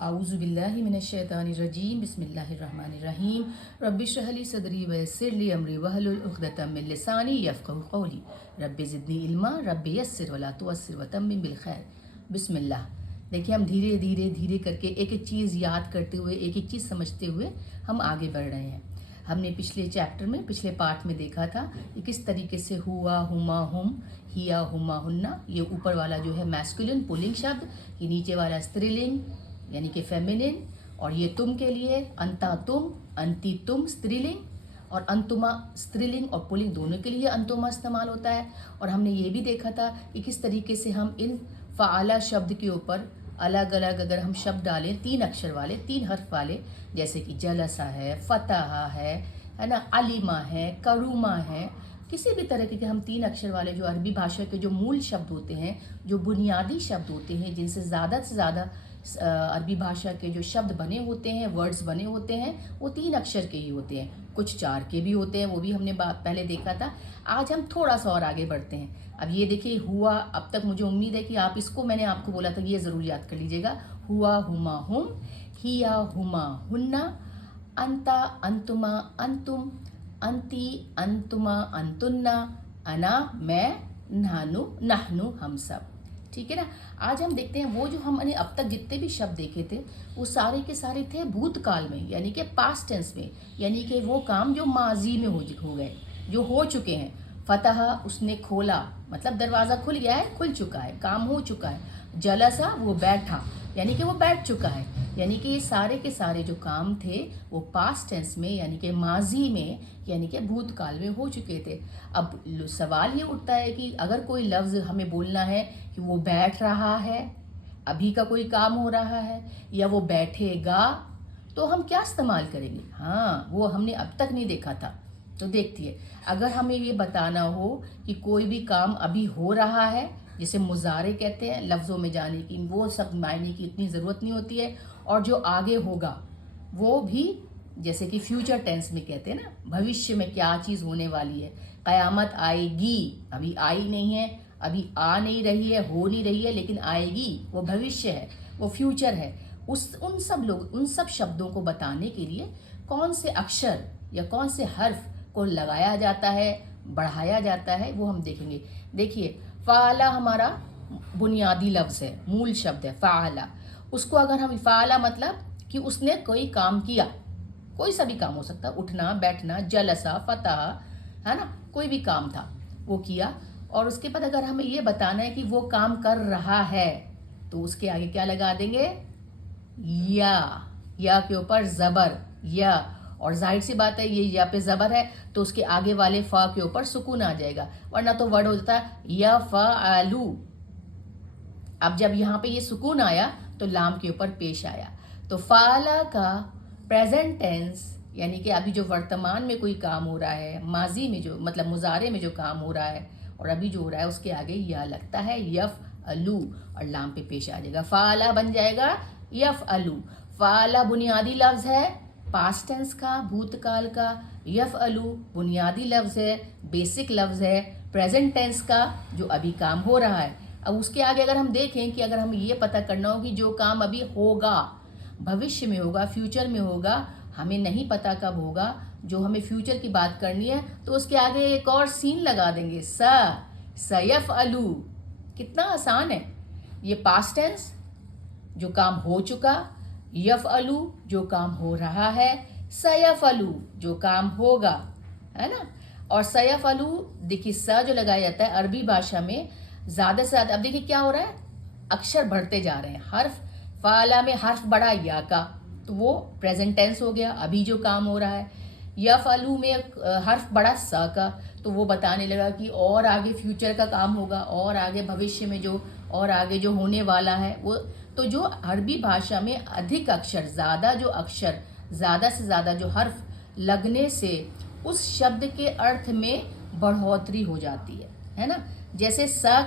आऊज़ुबिल्लाहि मिनश्शैतानिर्रजीम बिस्मिल्लाहिर्रहमानिर्रहीम रब्बि इश्रह ली सदरी वयस्सिर ली अमरी वहलुल उक़दतम मिन लिसानी यफ़क़हू क़ौली रब्बि ज़िदनी इल्मा रब्बि यस्सिर वला तुअस्सिर वतम्मिम बिल खैर। बिस्मिल्लाह। देखिए, हम धीरे धीरे धीरे करके एक एक चीज़ याद करते हुए, एक एक चीज़ समझते हुए हम आगे बढ़ रहे हैं। हमने पिछले चैप्टर में, पिछले पार्ट में देखा था कि किस तरीके से हुआ, हुमा, हुम, हिया, हुमा, हुन्ना, ये ऊपर वाला जो है मैस्कुलिन पुल्लिंग शब्द, ये नीचे वाला स्त्रीलिंग यानी कि फेमिनिन, और ये तुम के लिए अंता तुम, अंति तुम स्त्रीलिंग, और अंतुमा स्त्रीलिंग और पुल्लिंग दोनों के लिए अंतुमा इस्तेमाल होता है। और हमने ये भी देखा था कि किस तरीके से हम इन फ़ाला शब्द के ऊपर अलग अलग अगर हम शब्द डालें 3 अक्षर वाले, 3 हर्फ वाले, जैसे कि जलसा है, फतहा है ना, अलीमा है, करूमा है, किसी भी तरह के हम 3 अक्षर वाले जो अरबी भाषा के जो मूल शब्द होते हैं, जो बुनियादी शब्द होते हैं, जिनसे ज़्यादा अरबी भाषा के जो शब्द बने होते हैं, वर्ड्स बने होते हैं, वो 3 अक्षर के ही होते हैं। कुछ 4 के भी होते हैं, वो भी हमने पहले देखा था। आज हम थोड़ा सा और आगे बढ़ते हैं। अब ये देखिए, हुआ, अब तक मुझे उम्मीद है कि आप इसको, मैंने आपको बोला था कि ये ज़रूर याद कर लीजिएगा। हुआ, हुमा, हुम, हिया, हुमा, हुन्ना, अंता, अंतुमा, अंतुम, अंती, अंतुमा, अंतुन्ना, अना, मैं, नहानु, नहनु, हम सब। ठीक है ना। आज हम देखते हैं वो जो हमने अब तक जितने भी शब्द देखे थे, वो सारे के सारे थे भूतकाल में, यानी कि पास्ट टेंस में, यानी कि वो काम जो माजी में हो गए, जो हो चुके हैं। फतह, उसने खोला, मतलब दरवाज़ा खुल गया है, खुल चुका है, काम हो चुका है। जलसा, वो बैठा, यानी कि वो बैठ चुका है। यानी कि ये सारे के सारे जो काम थे वो पास्ट टेंस में, यानी कि माजी में, यानी कि भूतकाल में हो चुके थे। अब सवाल ये उठता है कि अगर कोई लफ्ज़ हमें बोलना है कि वो बैठ रहा है, अभी का कोई काम हो रहा है, या वो बैठेगा, तो हम क्या इस्तेमाल करेंगे? हाँ, वो हमने अब तक नहीं देखा था। तो देखिए, अगर हमें ये बताना हो कि कोई भी काम अभी हो रहा है, जिसे मुजारे कहते हैं, लफ्ज़ों में जाने की वो सब मायने की इतनी ज़रूरत नहीं होती है, और जो आगे होगा वो भी, जैसे कि फ्यूचर टेंस में कहते हैं ना, भविष्य में क्या चीज़ होने वाली है, क़यामत आएगी, अभी आई नहीं है, अभी आ नहीं रही है, हो नहीं रही है, लेकिन आएगी, वो भविष्य है, वो फ्यूचर है। उन सब शब्दों को बताने के लिए कौन से अक्षर या कौन से हर्फ को लगाया जाता है, बढ़ाया जाता है, वो हम देखेंगे। देखिए, फ़ाला हमारा बुनियादी लफ्ज़ है, मूल शब्द है फ़ाला। उसको अगर हम, फ़ाला मतलब कि उसने कोई काम किया, कोई सा भी काम हो सकता है, उठना, बैठना, जलसा, फतह, है ना, कोई भी काम था वो किया। और उसके बाद अगर हमें ये बताना है कि वो काम कर रहा है, तो उसके आगे क्या लगा देंगे? या के ऊपर ज़बर, या, और जाहिर सी बात है ये या पे ज़बर है तो उसके आगे वाले फ़ा के ऊपर सुकून आ जाएगा, वरना तो वर्ड हो जाता है या फ़ालू। अब जब यहाँ पे ये सुकून आया तो लाम के ऊपर पेश आया। तो फ़ाला का प्रेजेंट टेंस, यानी कि अभी जो वर्तमान में कोई काम हो रहा है, माजी में जो, मतलब मुजारे में जो काम हो रहा है, और अभी जो हो रहा है उसके आगे या लगता है यफ़ अलू, और लाम पे पेश आ जाएगा, फ़ाला बन जाएगा यफ़ अलू। फ़ाला बुनियादी लफ्ज़ है पास्ट टेंस का, भूतकाल का। यफ़ अलू बुनियादी लफ्ज़ है, बेसिक लफ्ज़ है प्रेजेंट टेंस का, जो अभी काम हो रहा है। अब उसके आगे अगर हम देखें कि अगर हमें ये पता करना हो कि जो काम अभी होगा, भविष्य में होगा, फ्यूचर में होगा, हमें नहीं पता कब होगा, जो हमें फ्यूचर की बात करनी है, तो उसके आगे एक और सीन लगा देंगे, सयफ़ अलू। कितना आसान है। ये पास्ट टेंस, जो काम हो चुका, यफ़ अलू जो काम हो रहा है, सयफ़ अलू जो काम होगा, है ना। और सयफ़ अलू, देखिए स जो लगाया जाता है अरबी भाषा में ज़्यादा से ज़्यादा, अब देखिए क्या हो रहा है, अक्षर बढ़ते जा रहे हैं। हर्फ, फ़ाला में हर्फ बढ़ा या का, तो वो प्रेजेंट टेंस हो गया, अभी जो काम हो रहा है। यफ़ अलू में हर्फ बढ़ा स का, तो वो बताने लगा कि और आगे फ्यूचर का काम होगा, और आगे भविष्य में जो, और आगे जो होने वाला है वो। तो जो अरबी भाषा में अधिक अक्षर, ज़्यादा जो अक्षर, ज़्यादा से ज़्यादा जो हर्फ लगने से उस शब्द के अर्थ में बढ़ोतरी हो जाती है ना। जैसे सा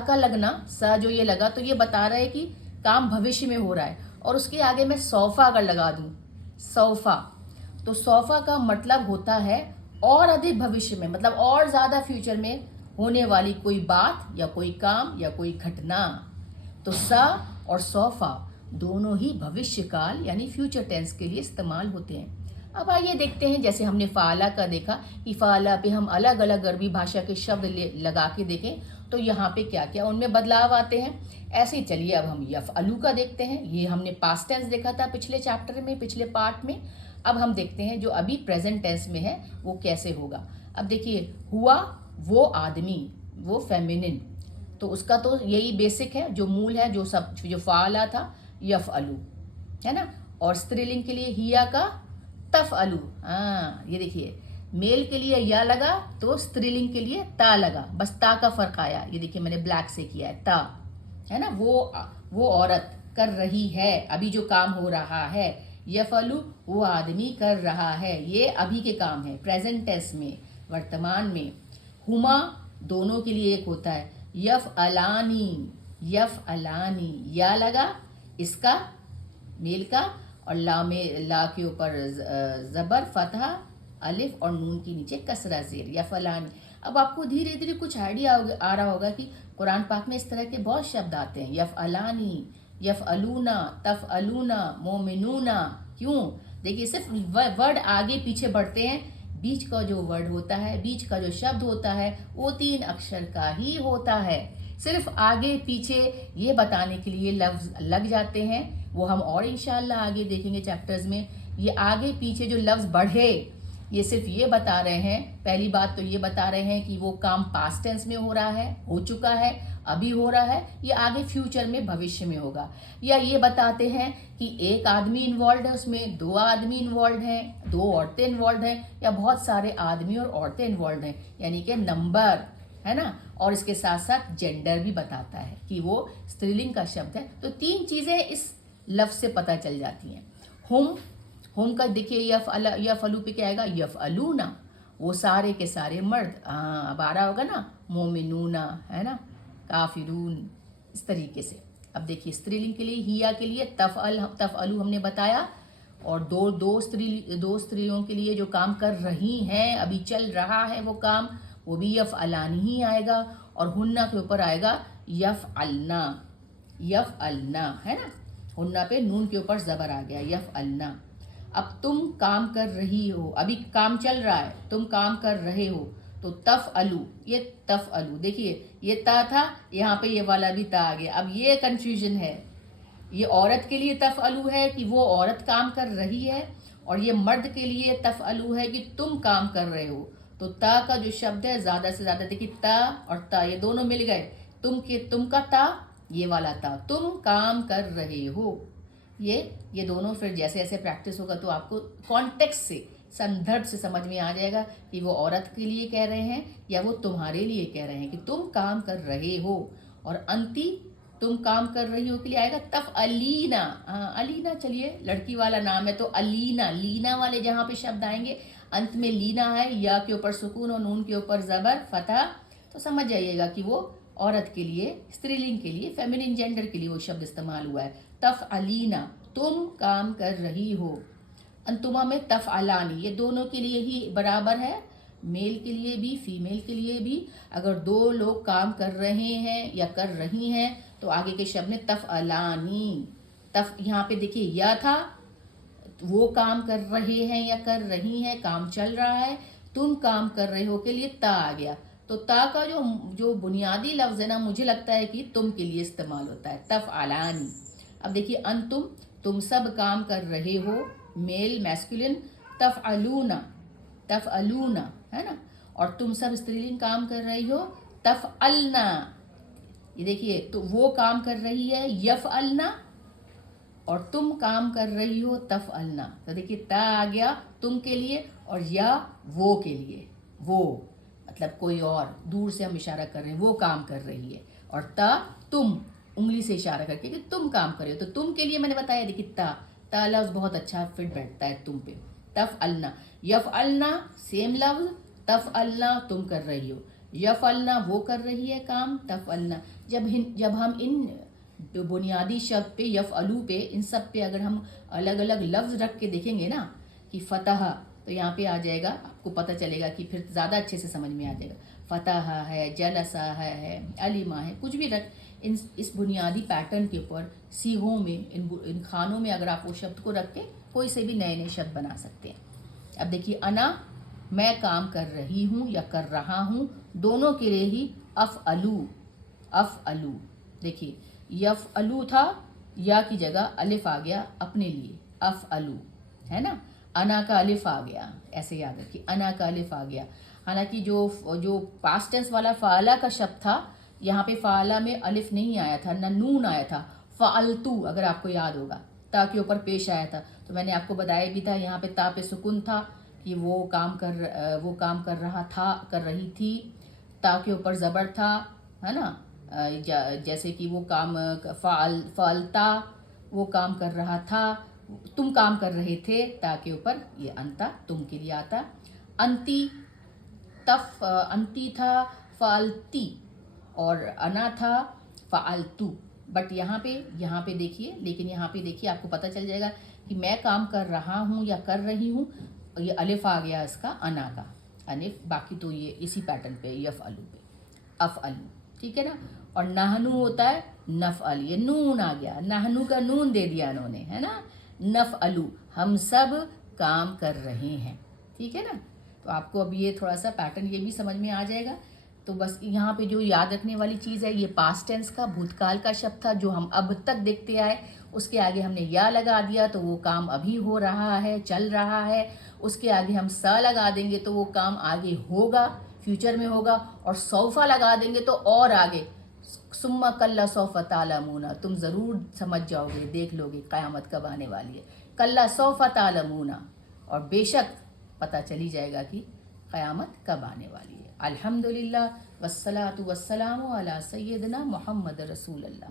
का लगना, सा जो ये लगा, तो ये बता रहा है कि काम भविष्य में हो रहा है। और उसके आगे मैं सौफा अगर लगा दूँ, सौफा, तो सौफा का मतलब होता है और अधिक भविष्य में, मतलब और ज़्यादा फ्यूचर में होने वाली कोई बात या कोई काम या कोई घटना। तो सा और सौफा दोनों ही भविष्य काल यानी फ्यूचर टेंस के लिए इस्तेमाल होते हैं। अब आइए देखते हैं, जैसे हमने फ़ाला का देखा कि फ़ाला पे हम अलग अलग अरबी भाषा के शब्द लगा के देखें तो यहाँ पे क्या क्या उनमें बदलाव आते हैं। ऐसे ही चलिए अब हम यफ़अलू का देखते हैं। ये हमने पास्ट टेंस देखा था पिछले चैप्टर में, पिछले पार्ट में। अब हम देखते हैं जो अभी प्रेजेंट टेंस में है वो कैसे होगा। अब देखिए, हुआ वो आदमी, वो फेमिनिन, तो उसका तो यही बेसिक है, जो मूल है, जो फ़ाला था यफ़अलू, है ना। और स्त्रीलिंग के लिए हिया का तफ़अलू। हाँ, ये देखिए, मेल के लिए या लगा तो स्त्रीलिंग के लिए ता लगा, बस ता का फ़र्क आया। ये देखिए मैंने ब्लैक से किया है, ता, है ना। वो औरत कर रही है, अभी जो काम हो रहा है। यफ़अलू वो आदमी कर रहा है, ये अभी के काम है, प्रेजेंट टेंस में, वर्तमान में। हुमा दोनों के लिए एक होता है, यफ़अलानी, यफ़अलानी, या लगा इसका मेल का, और ला के ऊपर ज़बर फतहा अलिफ और नून के नीचे कसरा ज़ेर, यफ़अलानी। अब आपको धीरे धीरे कुछ आइडिया आ रहा होगा कि कुरान पाक में इस तरह के बहुत शब्द आते हैं, यफ़अलानी, यफ़अलूना, तफ़अलूना, मोमिनूना। क्यों? देखिए, सिर्फ वर्ड आगे पीछे बढ़ते हैं, बीच का जो वर्ड होता है, बीच का जो शब्द होता है वो 3 अक्षर का ही होता है। सिर्फ आगे पीछे ये बताने के लिए लफ्ज़ लग जाते हैं, वो हम और इंशाल्लाह आगे देखेंगे चैप्टर्स में। ये आगे पीछे जो लफ्ज़ बढ़े, ये सिर्फ ये बता रहे हैं, पहली बात तो ये बता रहे हैं कि वो काम पास्ट टेंस में हो रहा है, हो चुका है, अभी हो रहा है, ये आगे फ्यूचर में, भविष्य में होगा। या ये बताते हैं कि एक आदमी इन्वॉल्व है उसमें, 2 आदमी इन्वॉल्व हैं, 2 औरतें इन्वॉल्व हैं, या बहुत सारे आदमी और औरतें इन्वॉल्व हैं, यानी कि नंबर, है ना। और इसके साथ साथ जेंडर भी बताता है कि वो स्त्रीलिंग का शब्द है। तो 3 चीज़ें इस लफ्ज़ से पता चल जाती हैं। होम का देखिए, यफ़अलू पे क्या आएगा, यफ़अलूना, वो सारे के सारे मर्द। हाँ, अब आ रहा होगा ना, मोमिनूना, है ना, काफिरून, इस तरीके से। अब देखिए, स्त्रीलिंग के लिए हिया के लिए तफ़अलू हमने बताया, और दो स्त्रियों के लिए जो काम कर रही हैं, अभी चल रहा है वो काम, वो भी यफ़अलानी ही आएगा। और हुन्ना के ऊपर आएगा यफ़अलना, यफ़अलना, है ना। हुन्ना पे नून के ऊपर ज़बर आ गया, यफ़अलना। अब तुम काम कर रही हो, अभी काम चल रहा है, तुम काम कर रहे हो, तो तफ़अलू, ये तफ़अलू, देखिए ये ता था, यहाँ पे ये वाला भी ता आ गया। अब ये कंफ्यूजन है, ये औरत के लिए तफ़अलू है कि वो औरत काम कर रही है, और ये मर्द के लिए तफ़अलू है कि तुम काम कर रहे हो। तो ता का जो शब्द है ज़्यादा से ज़्यादा, देखिए ता और ता ये दोनों मिल गए, तुम का ता, ये वाला ता, तुम काम कर रहे हो। ये दोनों फिर जैसे जैसे प्रैक्टिस होगा तो आपको कॉन्टेक्स्ट से, संदर्भ से समझ में आ जाएगा कि वो औरत के लिए कह रहे हैं या वो तुम्हारे लिए कह रहे हैं कि तुम काम कर रहे हो। और अंती तुम काम कर रही हो के लिए आएगा तफ़अलीना। हाँ, अलीना, चलिए लड़की वाला नाम है तो अलीना, लीना वाले जहाँ पे शब्द आएंगे अंत में लीना है, या के ऊपर सुकून और नून के ऊपर ज़बर फतह, तो समझ जाइएगा कि वो औरत के लिए, स्त्रीलिंग के लिए, फेमिनिन जेंडर के लिए वो शब्द इस्तेमाल हुआ है। तफ़अलीना, तुम काम कर रही हो। अंतुमा में तफ़अलानी, ये दोनों के लिए ही बराबर है, मेल के लिए भी, फीमेल के लिए भी। अगर 2 लोग काम कर रहे हैं या कर रही हैं तो आगे के शब्द में तफ़अलानी। यहाँ पे देखिए या था, वो काम कर रहे हैं या कर रही हैं, काम चल रहा है, तुम काम कर रहे हो के लिए ता आ गया। तो ता का जो बुनियादी लफ्ज़ है ना, मुझे लगता है कि तुम के लिए इस्तेमाल होता है, तफ़अलानी। अब देखिए अंतुम, तुम सब काम कर रहे हो, मेल मैस्कुलिन, तफ़अलूना, तफ़अलूना, है ना। और तुम सब स्त्रीलिंग काम कर रही हो, तफ़अलना। ये देखिए, तो वो काम कर रही है यफ़अलना, और तुम काम कर रही हो तफ़अलना। तो देखिए ता आ गया तुम के लिए, और या वो के लिए, वो मतलब कोई और, दूर से हम इशारा कर रहे हैं, वो काम कर रही है। और ता तुम, उंगली से इशारा करके कि तुम काम कर रहे हो, तो तुम के लिए मैंने बताया, देखिए ता लफ्ज़ बहुत अच्छा फिट बैठता है तुम पे। तफ़अलना, यफ़अलना सेम लफ्ज़, तफ़अलना तुम कर रही हो, यफ़अलना वो कर रही है काम, तफ़अलना। जब हम इन बुनियादी शब्द पे, यफ़अलू पे, इन सब पे अगर हम अलग अलग लफ्ज़ रख के देखेंगे ना, कि फ़तह, तो यहाँ पे आ जाएगा, आपको पता चलेगा कि फिर ज़्यादा अच्छे से समझ में आ जाएगा। फ़तह है, जलसा है, अलिमा है, कुछ भी रख, इस बुनियादी पैटर्न के ऊपर सीगों में, इन खानों में अगर आप वो शब्द को रख के कोई से भी नए नए शब्द बना सकते हैं। अब देखिए, अना मैं काम कर रही हूँ या कर रहा हूँ, दोनों के लिए ही अफ़अलू, अफ़अलू। देखिए, यफ़अलू था, या की जगह अलिफ आ गया अपने लिए, अफ़अलू, है ना। अना का अलिफ आ गया, ऐसे याद रखिए, अना का अलिफ आ गया। हालांकि जो पास्ट टेंस वाला फ़ाला का शब्द था, यहाँ पे फ़ाला में अलिफ नहीं आया था, ना नून आया था। फ़अलतू, अगर आपको याद होगा, ता के ऊपर पेश आया था, तो मैंने आपको बताया भी था, यहाँ पे ता पे सुकून था कि वो काम कर रहा था, कर रही थी। ता के ऊपर ज़बर था, है ना। जैसे कि वो काम फ़अलता, वो काम कर रहा था, तुम काम कर रहे थे, ता के ऊपर ये अंता, तुम के लिए आता। अंती, तफ अंती था फ़ालती, और अना था फ़ालतू। बट यहाँ पे देखिए, लेकिन यहाँ पे देखिए, आपको पता चल जाएगा कि मैं काम कर रहा हूँ या कर रही हूँ, ये अलिफ आ गया इसका, अना का अलिफ। बाकी तो ये इसी पैटर्न पे, यफ़अलू पे, अफ़अलू, ठीक है ना। और नहनू होता है नफ़अल, ये नून आ गया, नहनू का नून दे दिया इन्होंने, है ना। नफ़अलू, हम सब काम कर रहे हैं, ठीक है ना। तो आपको अब ये थोड़ा सा पैटर्न ये भी समझ में आ जाएगा। तो बस यहाँ पे जो याद रखने वाली चीज़ है, ये पास्ट टेंस का, भूतकाल का शब्द था जो हम अब तक देखते आए, उसके आगे हमने या लगा दिया तो वो काम अभी हो रहा है, चल रहा है। उसके आगे हम सा लगा देंगे तो वो काम आगे होगा, फ्यूचर में होगा। और सौफा लगा देंगे तो और आगे, सुम्मा कल्ला सौफा तालमूना, तुम ज़रूर समझ जाओगे, देख लोगे क़यामत कब आने वाली है। कल्ला सौफा तालमूना, और बेशक पता चली जाएगा कि क़यामत कब आने वाली है। अल्हम्दुलिल्लाह, वस्सलातु वस्सलामु अला सय्यिदना मुहम्मद रसूलुल्लाह।